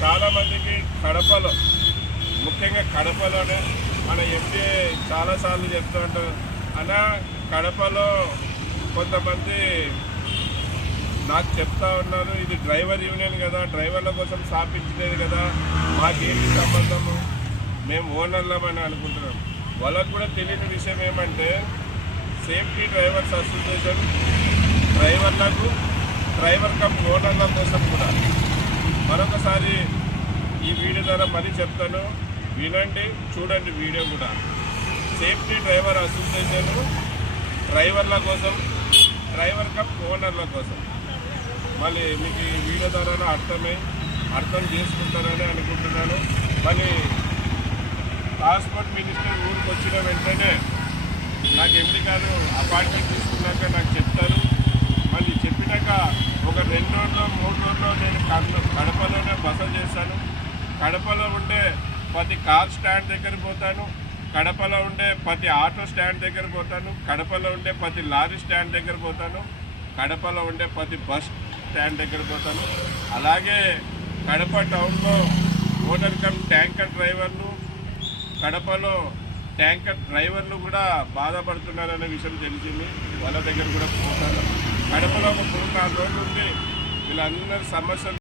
చాలామందికి కడపలో, ముఖ్యంగా కడపలోనే మన ఎంపీ చాలాసార్లు చెప్తూ ఉంటారు, అలా కడపలో కొంతమంది నాకు చెప్తా ఉన్నారు, ఇది డ్రైవర్ యూనియన్ కదా, డ్రైవర్ల కోసం స్థాపించలేదు కదా, మాకేంటి సంబంధము, మేము ఓనర్లమని అనుకుంటున్నాం. వాళ్ళకు కూడా తెలియని విషయం ఏమంటే, సేఫ్టీ డ్రైవర్స్ అసోసియేషన్ డ్రైవర్లకు, డ్రైవర్ కమ్ ఓనర్ల కోసం కూడా మరొకసారి ఈ వీడియో ద్వారా మరీ చెప్తాను, వినండి, చూడండి వీడియో కూడా. సేఫ్టీ డ్రైవర్ అసోసియేషన్ డ్రైవర్ల కోసం, డ్రైవర్ కమ్ ఓనర్ల కోసం. మళ్ళీ మీకు ఈ వీడియో ద్వారా అర్థం చేసుకుంటారని అనుకుంటున్నాను. మళ్ళీ ట్రాన్స్పోర్ట్ మినిస్టర్ ఊరికి వచ్చిన వెంటనే నాకు ఎండి గారు అపాయింట్మెంట్ తీసుకున్నాక నాకు చెప్తారు. మళ్ళీ చెప్పినాక ఒక 2 రోజుల్లో 3 రోజుల్లో నేను కడపలోనే బస చేశాను. కడపలో ఉండే ప్రతి కార్ స్టాండ్ దగ్గర పోతాను, కడపలో ఉండే ప్రతి ఆటో స్టాండ్ దగ్గర పోతాను, కడపలో ఉండే ప్రతి లారీ స్టాండ్ దగ్గర పోతాను, కడపలో ఉండే ప్రతి బస్ స్టాండ్ దగ్గర పోతాను. అలాగే కడప టౌన్లో ఓనర్ కమ్ ట్యాంకర్ డ్రైవర్లు, కడపలో ట్యాంకర్ డ్రైవర్లు కూడా బాధపడుతున్నారనే విషయం తెలిసింది. వాళ్ళ దగ్గర కూడా పోతాను. కడపలో ఒక 3-4 రోజులు ఉంది వీళ్ళందరి సమస్యలు